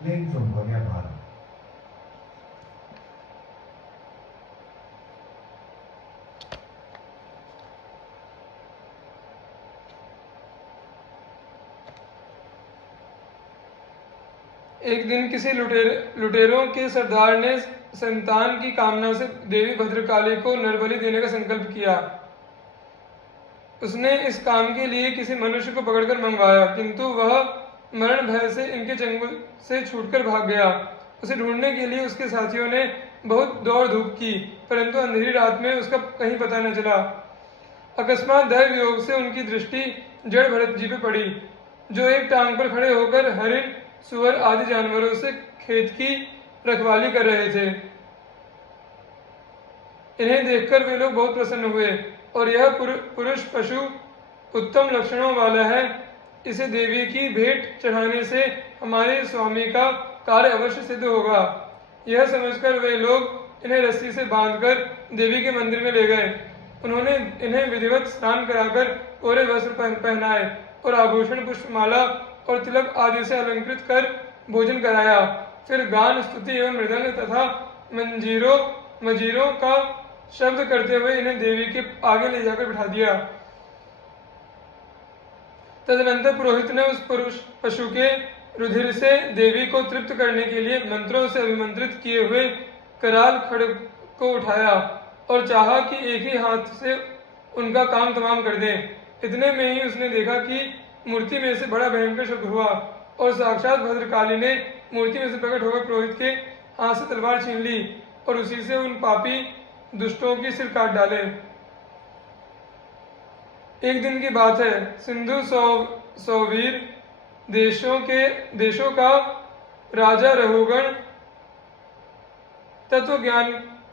另种国家爬的。एक दिन किसी लुटेरों के सरदार ने संतान की कामना से देवी भद्रकाली को नरबलि देने का संकल्प किया। उसने इस काम के लिए किसी मनुष्य को पकड़कर मंगवाया, किंतु वह मरण भय से इनके चंगुल से छूटकर भाग गया। उसे ढूंढने के लिए उसके साथियों ने बहुत दौड़ धूप की, परंतु अंधेरी रात में उसका कहीं पता न चला। अकस्मात दैव योग से उनकी दृष्टि जड़ भरत जी पे पड़ी, जो एक टांग पर खड़े होकर हरिण, सुअर आदि जानवरों से खेत की रखवाली कर रहे थे। इन्हें देखकर वे लोग बहुत प्रसन्न हुए और यह पुरुष पशु उत्तम लक्षणों वाला है, इसे देवी की भेंट चढ़ाने से हमारे स्वामी का कार्य अवश्य सिद्ध होगा। यह समझकर वे लोग इन्हें रस्सी से बांधकर देवी के मंदिर में ले गए। उन्होंने इन्हें विधिवत स्नान कराकर कोरे वस्त्र पहनाए और आभूषण, पुष्पमाला और तिलक आदि से अलंकृत कर भोजन कराया। फिर गान, स्तुति एवं मृदंग तथा मजीरों का शब्द करते हुए इन्हें देवी के आगे ले जाकर बिठा दिया। तदनंतर पुरोहित ने उस पुरुष पशु के रुधिर से देवी को तृप्त करने के लिए मंत्रों से अभिमंत्रित किए हुए कराल खड्ग को उठाया और चाहा कि एक ही हाथ से उनका काम तमाम कर दें। इतने में ही उसने देखा कि मूर्ति में से बड़ा भयंकर शब्द हुआ और साक्षात भद्रकाली ने मूर्ति में से प्रकट होकर पुरोहित के हाथ से तलवार छीन ली और उसी से उन पापी दुष्टों की सिर काट डाले। एक दिन की बात है, सिंधु सौवीर देशों का राजा रहुगण तत्व ज्ञान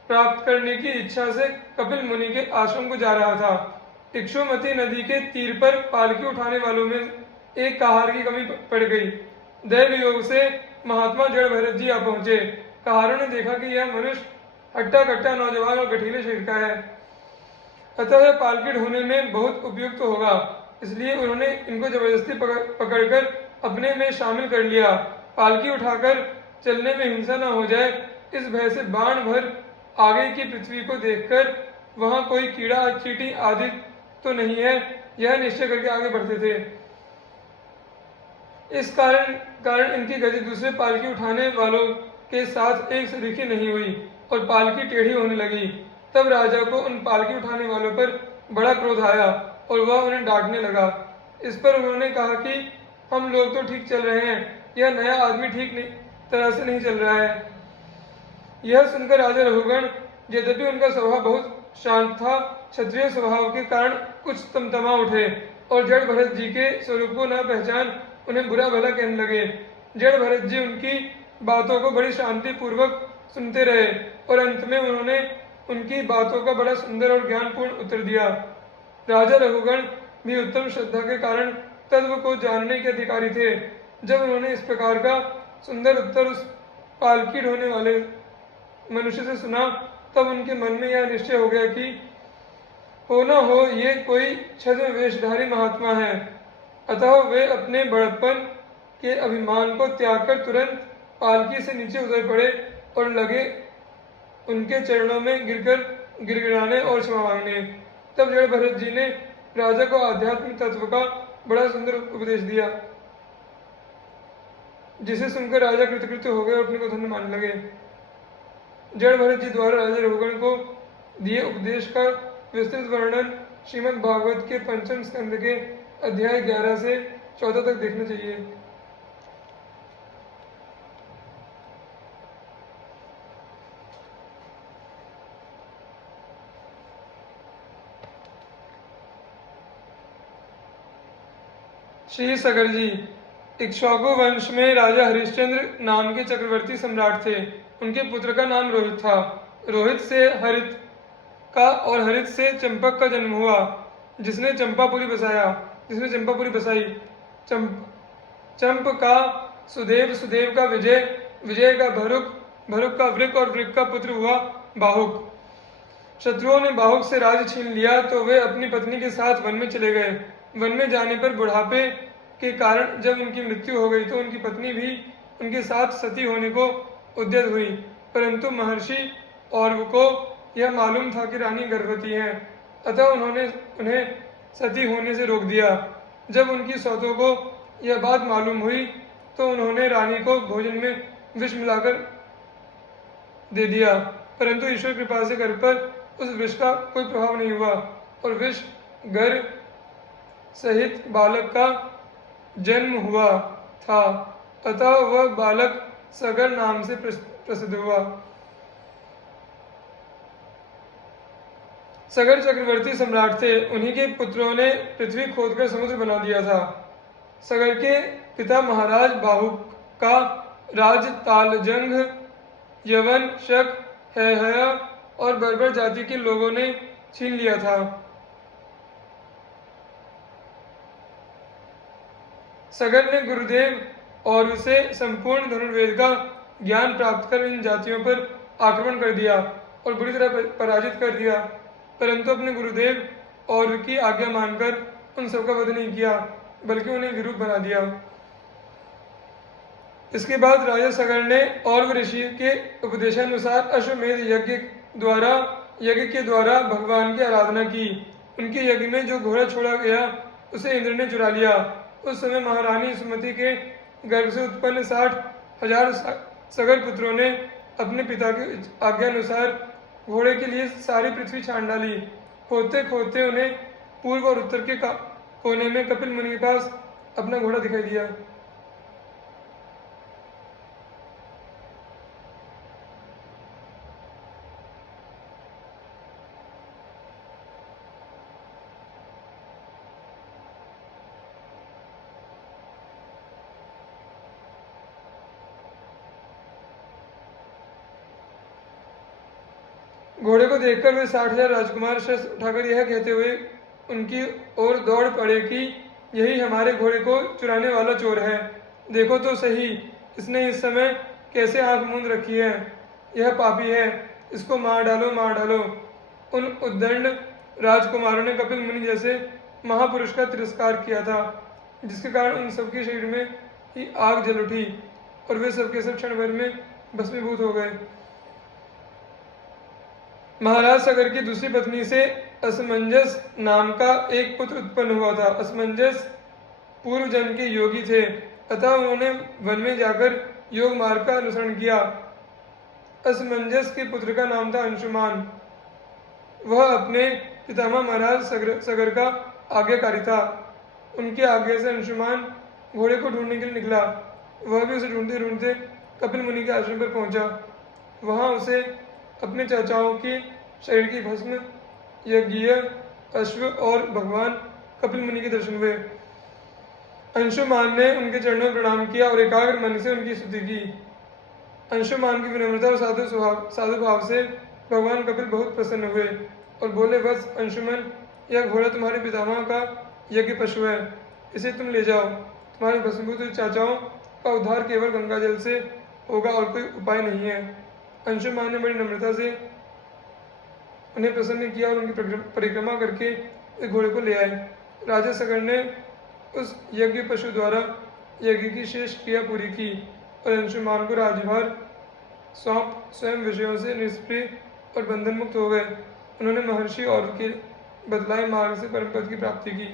प्राप्त करने की इच्छा से कपिल मुनि के आश्रम को जा रहा था। इक्षुमती नदी के तीर पर पालकी उठाने वालों में एक कहार की कमी पड़ गई। दैव योग से महात्मा जड़ भरत जी आ पहुंचे। कहारों ने देखा कि यह मनुष्य हट्टा कट्टा, नौजवान और गठीले शरीर का है, अतः यह पालकी ढोने में बहुत उपयुक्त होगा, इसलिए उन्होंने इनको जबरदस्ती पकड़कर अपने में शामिल कर लिया। पालकी उठाकर चलने में हिंसा न हो जाए, इस भय से बाण भर आगे की पृथ्वी को देखकर वहां कोई कीड़ा चींटी आदि तो नहीं है, यह निश्चय करके आगे बढ़ते थे। इस कारण इनकी गति दूसरे पालकी उठाने वालों के साथ एक सरीखी नहीं हुई और पालकी टेढ़ी होने लगी। तब राजा को उन पालकी उठाने वालों पर बड़ा क्रोध आया और वह उन्हें डांटने लगा। इस पर उन्होंने कहा कि हम लोग तो ठीक चल रहे हैं, यह नया आदमी ठीक तरह से नहीं चल रहा है। यह सुनकर राजा रघुगण, यद्यपि उनका स्वभाव बहुत शांत था, क्षत्रिय स्वभाव के कारण कुछ तमतमा उठे और जड़ भरत जी के स्वरूप को न पहचान उन्हें बुरा भला कहने लगे। जड़ भरत जी उनकी बातों को बड़ी शांति पूर्वक सुनते रहे और अंत में उन्होंने उनकी बातों का बड़ा सुंदर और ज्ञानपूर्ण उत्तर दिया। राजा रघुगण भी उत्तम श्रद्धा के कारण तत्व को जानने के अधिकारी थे। जब उन्होंने इस प्रकार का सुंदर उत्तर उस पालकी ढोने वाले मनुष्य से सुना, तब उनके मन में यह निश्चय हो गया कि हो न हो ये कोई छद्म वेशधारी महात्मा है। अतः वे अपने बड़प्पन के अभिमान को त्याग कर तुरंत पालकी से नीचे उतर पड़े और लगे उनके चरणों में गिड़गिड़ाने और क्षमा मांगने। तब जड़ भरत जी ने राजा को आध्यात्मिक तत्व का बड़ा सुंदर उपदेश दिया, जिसे सुनकर राजा कृतकृत्य हो गए और अपने को धन्य मानने लगे। जड़ भरत जी द्वारा राजा रघुगण को दिए उपदेश का विस्तृत वर्णन श्रीमद् भागवत के 5वें स्कंद के अध्याय 11 से 14 तक देखना चाहिए। श्री सगर जी, इक्ष्वाकु वंश में राजा हरिश्चंद्र नाम के चक्रवर्ती सम्राट थे। उनके पुत्र का नाम रोहित था। रोहित से हरित का और हरित से चंपक का जन्म हुआ, जिसने चंपापुरी बसाई। चंप का सुदेव, सुदेव का विजय, विजय का भरुक, भरुक का वृक और वृक का पुत्र हुआ बाहुक। शत्रुओं ने बाहुक से राज छीन लिया तो वे अपनी पत्नी के साथ वन में चले गए। वन में जाने पर बुढ़ापे के कारण जब उनकी मृत्यु हो गई तो उनकी पत्नी भी उनके साथ सती होने को उद्यत हुई, परंतु महर्षि औरव को यह मालूम था कि रानी गर्भवती हैं, अतः उन्होंने उन्हें सती होने से रोक दिया। जब उनकी सौतों को यह बात मालूम हुई तो उन्होंने रानी को भोजन में विष मिलाकर दे दिया, परंतु ईश्वर कृपा से घर पर उस विष का कोई प्रभाव नहीं हुआ और विष गर्भ सहित बालक का जन्म हुआ था, अतः वह बालक सगर नाम से प्रसिद्ध हुआ। सगर चक्रवर्ती सम्राट थे, उन्हीं के पुत्रों ने पृथ्वी खोदकर समुद्र बना दिया था। सगर के पिता महाराज बाहुक का राज तालजंग, यवन, शक, हैहय और बर्बर जाति के लोगों ने छीन लिया था। सगर ने गुरुदेव और उसे संपूर्ण धनुर्वेद का ज्ञान प्राप्त कर इन जातियों पर आक्रमण कर दिया और बुरी तरह पराजित कर दिया, परंतु अपने गुरुदेव और की आज्ञा मानकर उन सबका वध नहीं किया, बल्कि उन्हें विरूप बना दिया। इसके बाद राजा सगर ने और ऋषि के उपदेशानुसार अश्वमेध यज्ञ के द्वारा भगवान की आराधना की। उनके यज्ञ में जो घोड़ा छोड़ा गया उसे इंद्र ने चुरा लिया। उस समय महारानी सुमति के गर्भ से उत्पन्न 60,000 सगर पुत्रों ने अपने पिता की आज्ञानुसार घोड़े के लिए सारी पृथ्वी छान डाली। खोदते खोदते उन्हें पूर्व और उत्तर के कोने में कपिल मुनि के पास अपना घोड़ा दिखाई दिया। घोड़े को देखकर वे 60,000 राजकुमार शस्त्र उठाकर यह कहते हुए उनकी ओर दौड़ पड़े कि यही हमारे घोड़े को चुराने वाला चोर है। देखो तो सही, इसने इस समय कैसे आंख मूंद रखी है। यह पापी है, इसको मार डालो, मार डालो। उन उद्दंड राजकुमारों ने कपिल मुनि जैसे महापुरुष का तिरस्कार किया था, जिसके कारण उन सबके शरीर में ही आग जल उठी और वे सबके सब क्षण भर में भस्मीभूत हो गए। महाराज सगर की दूसरी पत्नी से असमंजस नाम का एक पुत्र उत्पन्न हुआ था। असमंजस पूर्व जन्म के योगी थे, अतः उन्होंने वन में जाकर योग मार्ग का अनुसरण किया। असमंजस के पुत्र का नाम था अंशुमान। वह अपने पितामह महाराज सगर का आज्ञाकारी था। उनकी आज्ञा से अंशुमान घोड़े को ढूंढने के लिए निकला। वह भी उसे ढूंढते ढूंढते कपिल मुनि के आश्रम पर पहुंचा। वहां उसे अपने चाचाओं के शरीर की भस्म, यज्ञ, अश्व और भगवान कपिल मुनि के दर्शन हुए। अंशुमान ने उनके चरणों में प्रणाम किया और एकाग्र मन से उनकी स्तुति की। अंशुमान की विनम्रता और साधु भाव से भगवान कपिल बहुत प्रसन्न हुए और बोले, बस अंशुमन, यह घोड़ा तुम्हारे पितामह का यज्ञ पशु है, इसे तुम ले जाओ। तुम्हारे भस्मीभूत चाचाओं का उद्धार केवल गंगा जल से होगा और कोई उपाय नहीं है। अंशुमान ने बड़ी नम्रता से उन्हें प्रसन्न किया और उनकी परिक्रमा करके इस घोड़े को ले आए। राजा सगर ने उस यज्ञ पशु द्वारा यज्ञ की शेष क्रिया पूरी की और अंशुमान को राजभार सौंप स्वयं विषयों से निष्प्रिय और बंधन मुक्त हो गए। उन्होंने महर्षि और के बतलाए मार्ग से परम पद की प्राप्ति की।